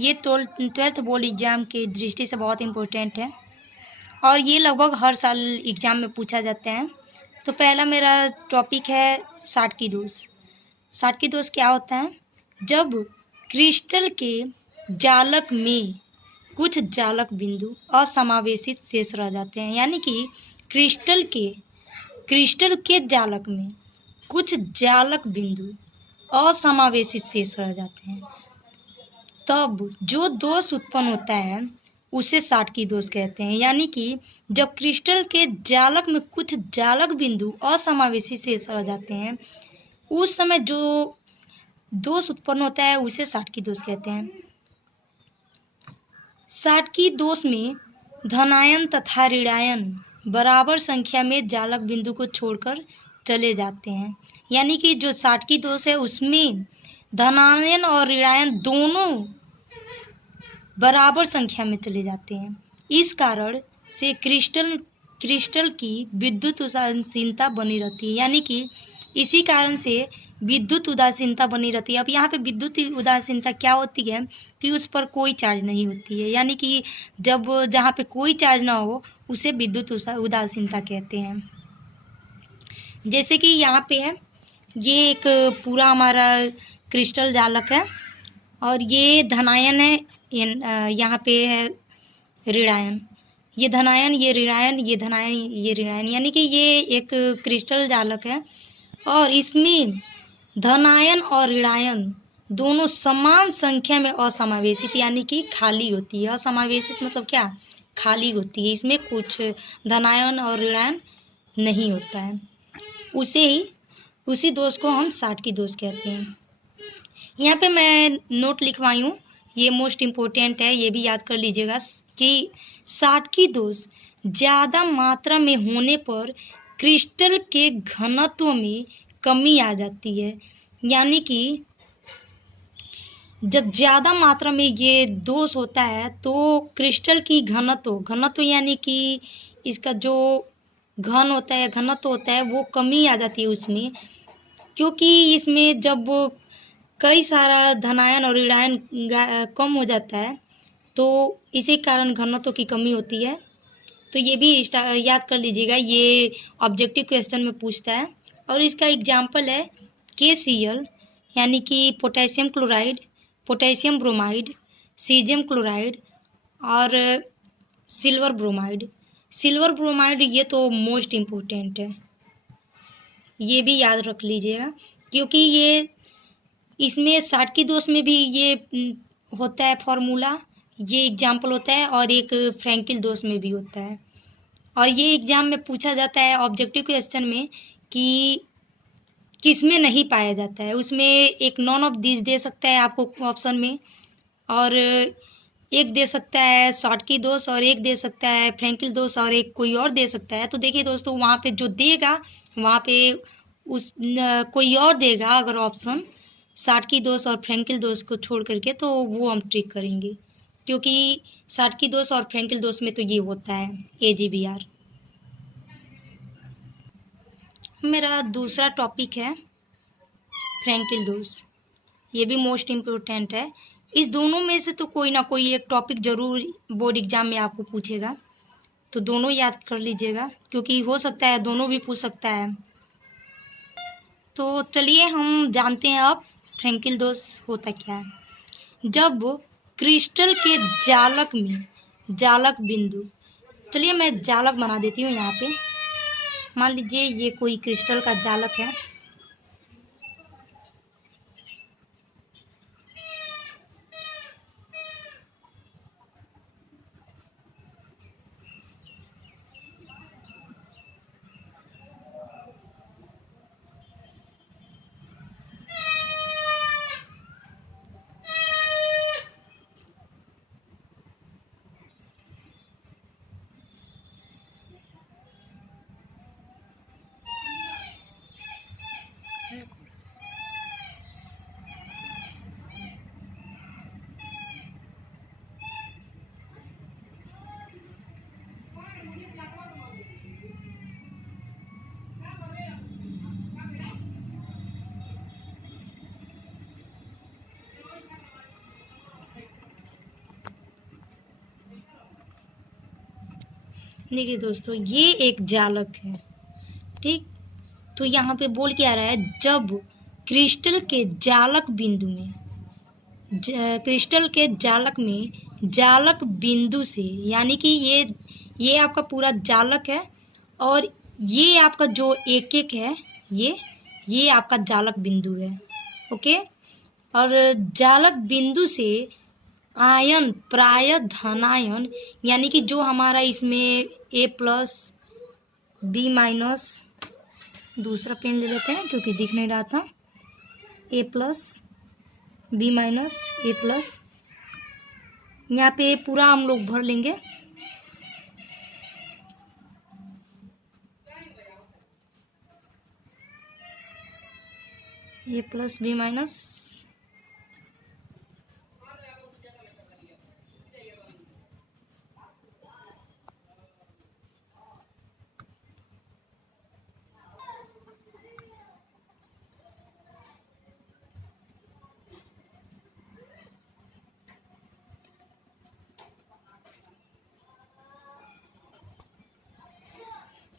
ये 12th board exam के दृष्टि से बहुत इम्पोर्टेंट है और ये लगभग हर साल एग्ज़ाम में पूछा जाता है। तो पहला मेरा टॉपिक है शाटकी दोष। शाटकी दोष क्या होता है? जब क्रिस्टल के जालक में कुछ जालक बिंदु असमावेशित शेष रह जाते हैं, यानी कि क्रिस्टल के जालक में कुछ जालक बिंदु असमावेशित शेष रह जाते हैं, तब जो दोष उत्पन्न होता है उसे शाटकी दोष कहते हैं। यानी कि जब क्रिस्टल के जालक में कुछ जालक बिंदु असमावेशित शेष रह जाते हैं, उस समय जो दोष उत्पन्न होता है उसे शाटकी दोष कहते हैं। शाटकी दोष में धनायन तथा ऋणायन बराबर संख्या में जालक बिंदु को छोड़कर चले जाते हैं। यानी कि जो शाटकी दोष है उसमें धनायन और ऋणायन दोनों बराबर संख्या में चले जाते हैं। इस कारण से क्रिस्टल की विद्युत उदासीनता बनी रहती है। यानी कि इसी कारण से विद्युत उदासीनता बनी रहती है। अब यहाँ पे विद्युत उदासीनता क्या होती है कि उस पर कोई चार्ज नहीं होती है, यानी कि जब जहाँ पे कोई चार्ज ना हो उसे विद्युत उदासीनता कहते हैं। जैसे कि यहाँ पे है, ये एक पूरा हमारा क्रिस्टल जालक है और ये धनायन है, यहाँ पे है ऋणायन, ये धनायन, ये ऋणायन, ये धनायन, ये ऋणायन, यानी कि ये एक क्रिस्टल जालक है और इसमें धनायन और ऋणायन दोनों समान संख्या में असमावेशित यानी कि खाली होती है। असमावेशित मतलब क्या? खाली होती है, इसमें कुछ धनायन और ऋणायन नहीं होता है। उसी दोष को हम शाटकी दोष कहते हैं। यहाँ पे मैं नोट लिखवाई हूँ, ये मोस्ट इम्पोर्टेंट है, ये भी याद कर लीजिएगा कि शाटकी दोष ज़्यादा मात्रा में होने पर क्रिस्टल के घनत्व में कमी आ जाती है। यानी कि जब ज़्यादा मात्रा में ये दोष होता है तो क्रिस्टल की घनत्व यानी कि इसका जो घन होता है, घनत्व होता है, वो कमी आ जाती है उसमें, क्योंकि इसमें जब कई सारा धनायन और ऋणायन कम हो जाता है तो इसी कारण घनत्व की कमी होती है। तो ये भी याद कर लीजिएगा, ये ऑब्जेक्टिव क्वेश्चन में पूछता है। और इसका एग्जाम्पल है KCl यानी कि potassium chloride, potassium bromide, caesium chloride और सिल्वर ब्रोमाइड। सिल्वर ब्रोमाइड ये तो मोस्ट इम्पोर्टेंट है, ये भी याद रख लीजिएगा, क्योंकि ये इसमें शाटकी दोष में भी ये होता है फॉर्मूला, ये एग्जाम्पल होता है, और एक फ्रैंकिल दोष में भी होता है। और ये एग्जाम में पूछा जाता है ऑब्जेक्टिव क्वेश्चन में कि किसमें नहीं पाया जाता है। उसमें एक नॉन ऑफ दिस दे सकता है आपको ऑप्शन में, और एक दे सकता है शाटकी दोष, और एक दे सकता है फ्रैंकिल दोष, और एक कोई और दे सकता है। तो देखिए दोस्तों, वहाँ पे जो देगा वहाँ पे कोई और देगा अगर ऑप्शन शाटकी दोष और फ्रैंकिल दोष को छोड़ करके, तो वो हम ट्रिक करेंगे, क्योंकि शाटकी दोष और फ्रैंकिल दोष में तो ये होता है AGBR। मेरा दूसरा टॉपिक है फ्रैंकिल दोष, ये भी मोस्ट इम्पोर्टेंट है। इस दोनों में से तो कोई ना कोई एक टॉपिक जरूर बोर्ड एग्जाम में आपको पूछेगा, तो दोनों याद कर लीजिएगा, क्योंकि हो सकता है दोनों भी पूछ सकता है। तो चलिए हम जानते हैं अब फ्रैंकिल दोष होता क्या है। जब क्रिस्टल के जालक में जालक बिंदु, चलिए मैं जालक बना देती हूँ यहाँ पे, मान लीजिए ये कोई क्रिस्टल का जालक है। देखिए दोस्तों, ये एक जालक है, ठीक। तो यहाँ पे बोल के आ रहा है, जब क्रिस्टल के जालक बिंदु में क्रिस्टल के जालक में जालक बिंदु से, यानी कि ये आपका पूरा जालक है, और ये आपका जो एक एक है, ये आपका जालक बिंदु है, ओके। और जालक बिंदु से आयन प्राय धनायन, यानी कि जो हमारा इसमें A+, B-, दूसरा पेन ले लेते हैं क्योंकि दिख नहीं रहा था, A+, B-, A+, यहाँ पे पूरा हम लोग भर लेंगे। A+, B-,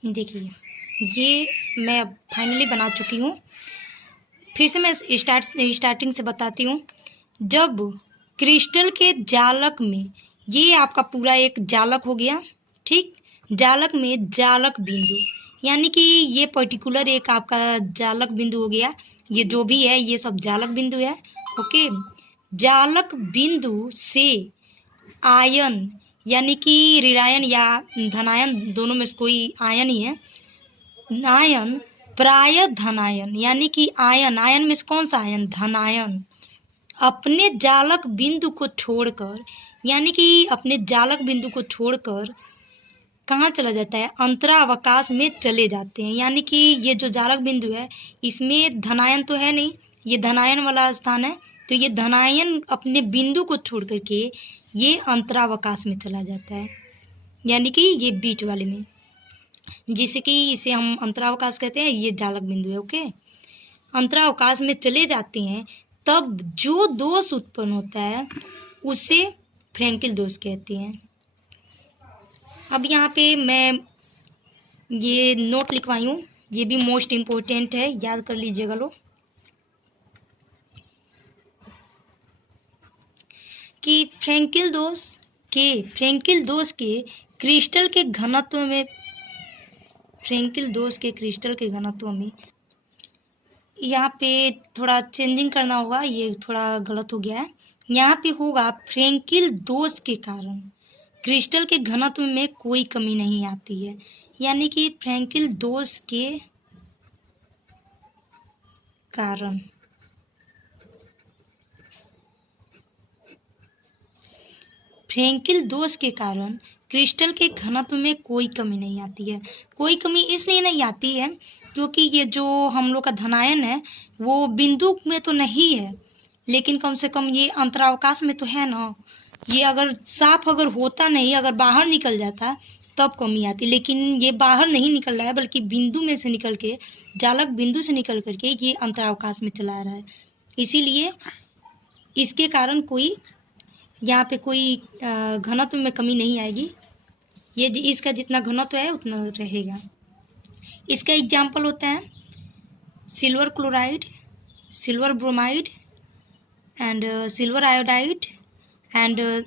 देखिए ये मैं अब फाइनली बना चुकी हूँ। फिर से मैं स्टार्टिंग से बताती हूँ। जब क्रिस्टल के जालक में, ये आपका पूरा एक जालक हो गया, ठीक। जालक में जालक बिंदु, यानी कि ये पर्टिकुलर एक आपका जालक बिंदु हो गया। ये जो भी है ये सब जालक बिंदु है, ओके। जालक बिंदु से आयन, यानी कि ऋणायन या धनायन, दोनों में से कोई आयन ही है, आयन प्राय धनायन, यानी कि आयन में से कौन सा आयन, धनायन, अपने जालक बिंदु को छोड़कर, यानी कि अपने जालक बिंदु को छोड़कर कहाँ चला जाता है, अंतरावकाश में चले जाते हैं। यानी कि ये जो जालक बिंदु है इसमें धनायन तो है नहीं, ये धनायन वाला स्थान है, तो ये धनायन अपने बिंदु को छोड़ करके ये अंतरावकाश में चला जाता है, यानी कि ये बीच वाले में, जिसे कि इसे हम अंतरावकाश कहते हैं, ये जालक बिंदु है, ओके। अंतरावकाश में चले जाते हैं, तब जो दोष उत्पन्न होता है उसे फ्रैंकिल दोष कहते हैं। अब यहाँ पे मैं ये नोट लिखवाई हूँ, ये भी मोस्ट इम्पोर्टेंट है, याद कर लीजिएगा लोग, कि फ्रैंकिल दोष के क्रिस्टल के घनत्व में, यहाँ पे थोड़ा चेंजिंग करना होगा, ये थोड़ा गलत हो गया है। यहाँ पे होगा फ्रैंकिल दोष के कारण क्रिस्टल के घनत्व में कोई कमी नहीं आती है, यानी कि फ्रैंकिल दोष के कारण क्रिस्टल के घनत्व में कोई कमी नहीं आती है। कोई कमी इसलिए नहीं आती है क्योंकि ये जो हम लोग का धनायन है वो बिंदु में तो नहीं है, लेकिन कम से कम ये अंतरावकाश में तो है ना। ये अगर साफ अगर होता नहीं, अगर बाहर निकल जाता तब कमी आती, लेकिन ये बाहर नहीं निकल रहा है बल्कि बिंदु में से निकल के, जालक बिंदु से निकल करके ये अंतरावकाश में चला रहा है, इसीलिए इसके कारण कोई यहाँ पे कोई घनत्व में कमी नहीं आएगी। ये इसका जितना घनत्व है उतना रहेगा। इसका एग्जाम्पल होता है silver chloride, silver bromide and silver iodide and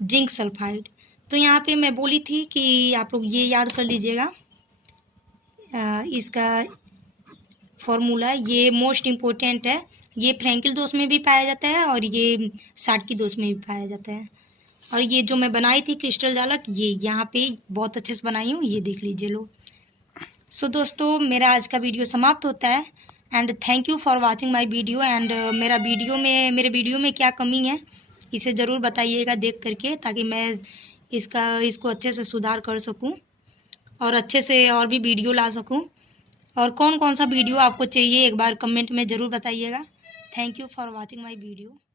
zinc sulphide. तो यहाँ पे मैं बोली थी कि आप लोग ये याद कर लीजिएगा, इसका फॉर्मूला, ये मोस्ट इम्पोर्टेंट है। ये फ्रैंकिल दोष में भी पाया जाता है और ये साटकी दोष में भी पाया जाता है। और ये जो मैं बनाई थी क्रिस्टल जालक, ये यहाँ पे बहुत अच्छे से बनाई हूँ, ये देख लीजिए लोग। सो दोस्तों, मेरा आज का वीडियो समाप्त होता है and thank you for watching my video. And मेरे वीडियो में क्या कमी है इसे ज़रूर बताइएगा देख करके, ताकि मैं इसको अच्छे से सुधार कर सकूं और अच्छे से और भी वीडियो ला सकूं। और कौन कौन सा वीडियो आपको चाहिए एक बार कमेंट में ज़रूर बताइएगा। Thank you for watching my video.